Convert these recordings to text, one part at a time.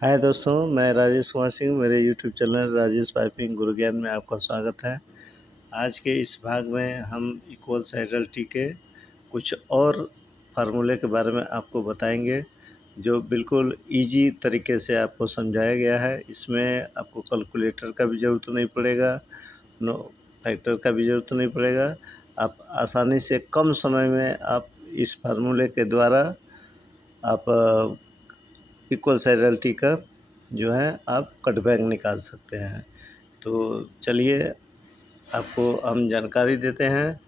हाय दोस्तों, मैं राजेश कुमार सिंह। मेरे यूट्यूब चैनल राजेश पाइपिंग गुरुज्ञान में आपका स्वागत है। आज के इस भाग में हम इक्वल साइडलिटी के कुछ और फार्मूले के बारे में आपको बताएंगे, जो बिल्कुल इजी तरीके से आपको समझाया गया है। इसमें आपको कैलकुलेटर का भी ज़रूरत नहीं पड़ेगा, नो फैक्टर का भी ज़रूरत नहीं पड़ेगा। आप आसानी से कम समय में आप इस फार्मूले के द्वारा आप इक्वल साइडलिटी का जो है आप कटबैक निकाल सकते हैं। तो चलिए आपको हम जानकारी देते हैं।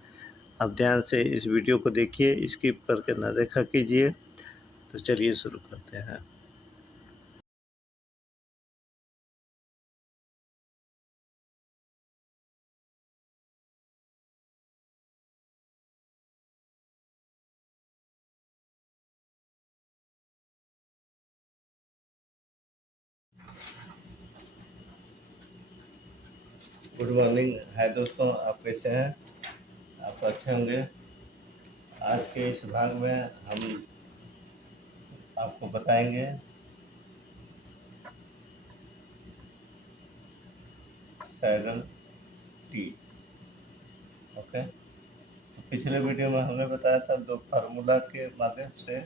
आप ध्यान से इस वीडियो को देखिए, स्किप करके ना देखा कीजिए। तो चलिए शुरू करते हैं। Good morning. हाय दोस्तों, आप कैसे हैं? आप अच्छे होंगे। आज के इस भाग में हम आपको बताएंगे सैडल टी। ओके, तो पिछले वीडियो में हमने बताया था दो फार्मूला के माध्यम से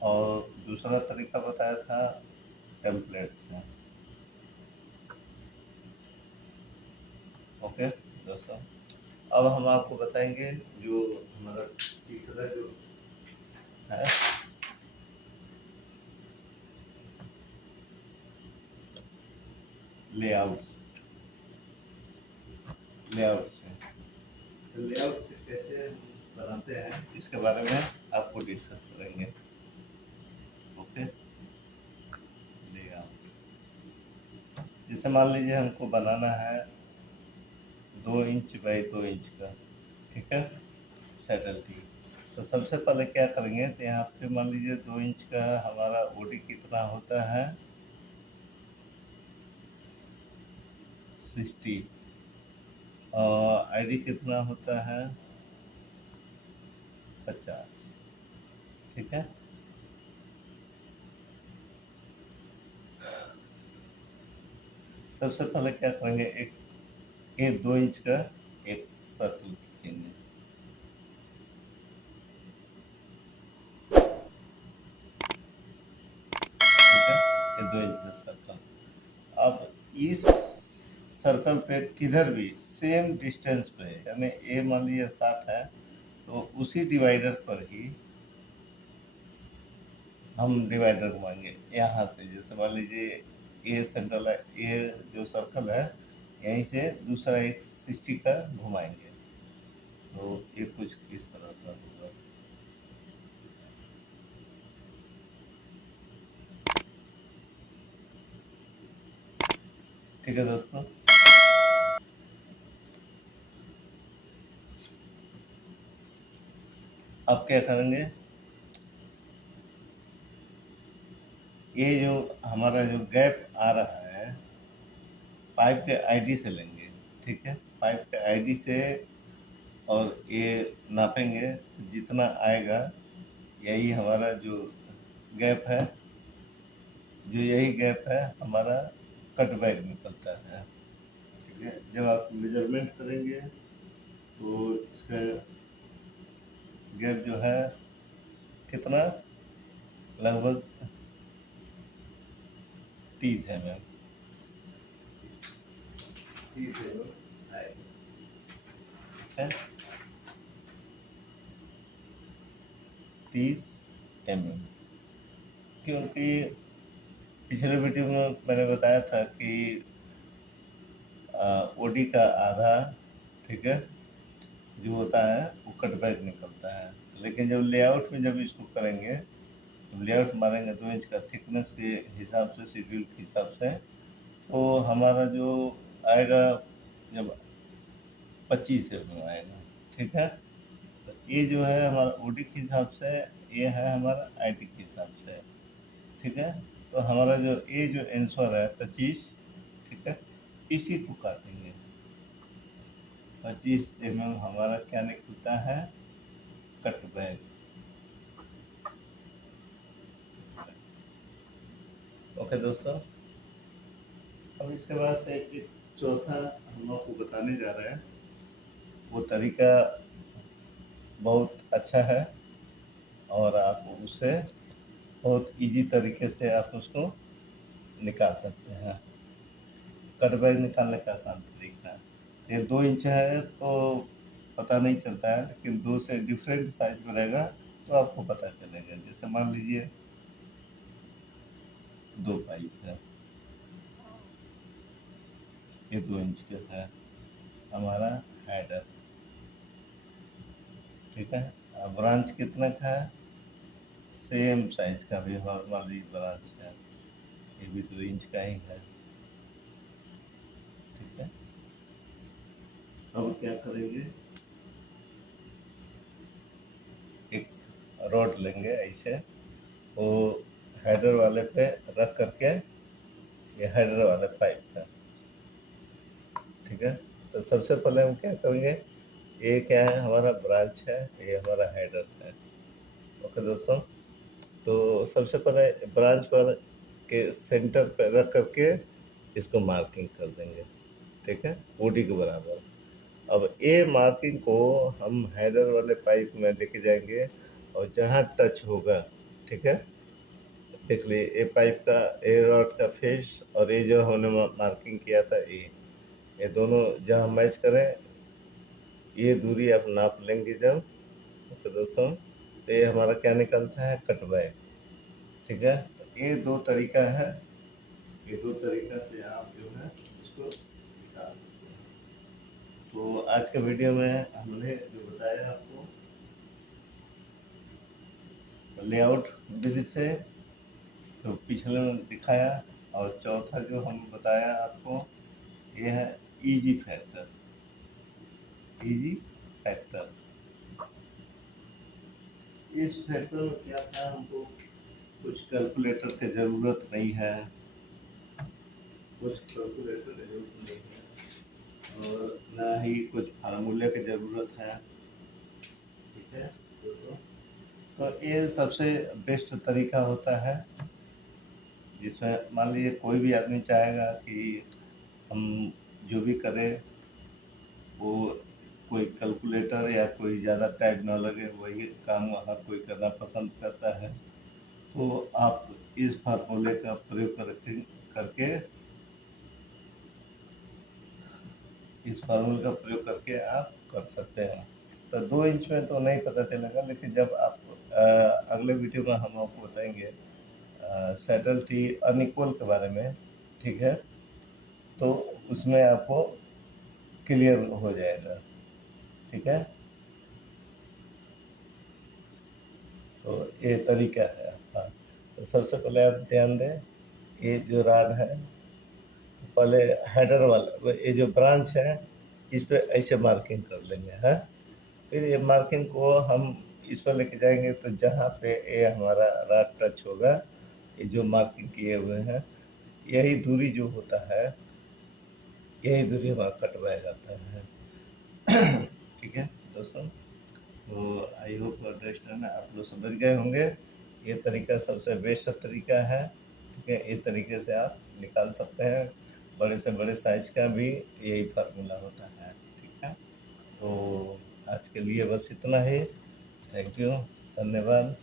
और दूसरा तरीका बताया था टेम्पलेट से। ओके दोस्तों, अब हम आपको बताएंगे जो हमारा तीसरा जो है लेआउट। लेआउट से लेआउट से कैसे बनाते हैं इसके बारे में आपको डिस्कस करेंगे। ओके, लेआउट जैसे मान लीजिए हमको बनाना है 2 इंच बाई 2 इंच का, ठीक है, सैडल टी। तो सबसे पहले क्या करेंगे, तो यहाँ पे मान लीजिए 2 इंच का हमारा ओडी कितना होता है 60, और आईडी कितना होता है 50, ठीक है। सबसे पहले क्या करेंगे, एक 2 इंच का एक सर्कल खींचेंगे, ठीक है, ये 2 इंच का सर्कल। अब इस सर्कल पे किधर भी सेम डिस्टेंस पे, यानी ए मान लीजिए 60 है, तो उसी डिवाइडर पर ही हम डिवाइडर घुमाएंगे यहाँ से। जैसे मान लीजिए ए सेंट्रल है, ए जो सर्कल है यहीं से दूसरा एक 60 का घुमाएंगे, तो ये कुछ इस तरह का होगा। ठीक है दोस्तों, अब क्या करेंगे, ये जो हमारा जो गैप आ रहा है पाइप के आईडी से लेंगे, ठीक है, पाइप के आईडी से, और ये नापेंगे तो जितना आएगा यही हमारा जो गैप है, जो यही गैप है हमारा कट बैक निकलता है, ठीक है। जब आप मेजरमेंट करेंगे तो इसका गैप जो है कितना, लगभग 30 mm, 30 mm आएगा, ठीक है, 30 mm। क्योंकि पिछले वीडियो में मैंने बताया था कि ओडी का आधा, ठीक है, जो होता है वो कटबैक निकलता है। लेकिन जब लेआउट में जब इसको करेंगे तो लेआउट मारेंगे 2 इंच का थिकनेस के हिसाब से, शेड्यूल के हिसाब से, तो हमारा जो आएगा जब 25 mm आएगा, ठीक है। तो ये जो है हमारा ओडी के हिसाब से, ये है हमारा आईडी के हिसाब से, ठीक है। तो हमारा जो ये जो आंसर है 25, ठीक है, इसी को काटेंगे। 25 mm हमारा क्या निकलता मिलता है कट बैग। ओके दोस्तों, अब इसके बाद से एक चौथा हम आपको बताने जा रहे हैं। वो तरीका बहुत अच्छा है और आप उससे बहुत इजी तरीके से आप उसको निकाल सकते हैं। कट बैग निकालने का आसान तरीका है। ये 2 इंच है तो पता नहीं चलता है, लेकिन 2 से डिफरेंट साइज में रहेगा तो आपको पता चलेगा। जैसे मान लीजिए 2 पाइप है, ये 2 इंच का है हमारा हेडर, ठीक है। ब्रांच कितना का है, सेम साइज का भी हमारी ब्रांच है, ये भी 2 इंच का ही है, ठीक है। अब क्या करेंगे, एक रॉड लेंगे ऐसे, वो हेडर वाले पे रख करके, ये हेडर वाले पाइप का, ठीक है। तो सबसे पहले हम क्या करेंगे, ये क्या है हमारा ब्रांच है, ये हमारा हेडर है। ओके दोस्तों, तो सबसे पहले ब्रांच पर के सेंटर पे रख करके इसको मार्किंग कर देंगे, ठीक है, बॉडी के बराबर। अब ये मार्किंग को हम हेडर वाले पाइप में लेके जाएंगे और जहाँ टच होगा, ठीक है, देख लिए ये पाइप का, ये रॉड का फेस और ये जो हमने मार्किंग किया था, ये दोनों जहाँ मैच करें, ये दूरी आप नाप लेंगे जब, तो दोस्तों तो ये हमारा क्या निकलता है, कट बैग, ठीक है। तो ये 2 तरीका है, ये 2 तरीका से आप जो है इसको निकाल सकते हैं। तो आज के वीडियो में हमने जो बताया आपको लेआउट विधि से, तो पिछले में दिखाया, और चौथा जो हम बताया आपको ये है इजी फैक्टर। इजी फैक्टर, इस फैक्टर में क्या था, हमको कुछ कैलकुलेटर की ज़रूरत नहीं है, कुछ कैलकुलेटर की ज़रूरत नहीं है, और ना ही कुछ फार्मूले की ज़रूरत है, ठीक है दोस्तों। तो ये सबसे बेस्ट तरीका होता है, जिसमें मान लीजिए कोई भी आदमी चाहेगा कि हम जो भी करें वो कोई कैलकुलेटर या कोई ज़्यादा टाइम ना लगे, वही काम हर कोई करना पसंद करता है। तो आप इस फार्मूले का प्रयोग करके इस फार्मूले का प्रयोग करके आप कर सकते हैं। तो 2 इंच में तो नहीं पता चलेगा, लेकिन जब आप अगले वीडियो में हम आपको बताएंगे सैडल टी अनइक्वल के बारे में, ठीक है, तो उसमें आपको क्लियर हो जाएगा, ठीक है। तो ये तरीका है। हाँ, तो सबसे पहले आप ध्यान दें, ये जो रॉड है, तो पहले हेडर वाला ये जो ब्रांच है इस पे ऐसे मार्किंग कर लेंगे, है। फिर ये मार्किंग को हम इस पर लेके जाएंगे, तो जहाँ पे ये हमारा रॉड टच होगा, ये जो मार्किंग किए हुए हैं, यही दूरी जो होता है, यही दूरी हमारा कटवाया जाता है। ठीक है दोस्तों, तो आई होप अंडरस्टैंड आप लोग समझ गए होंगे। ये तरीका सबसे बेस्ट तरीका है, ठीक है। इस तरीके से आप निकाल सकते हैं, बड़े से बड़े साइज का भी यही फार्मूला होता है, ठीक है। तो आज के लिए बस इतना ही। थैंक यू, धन्यवाद।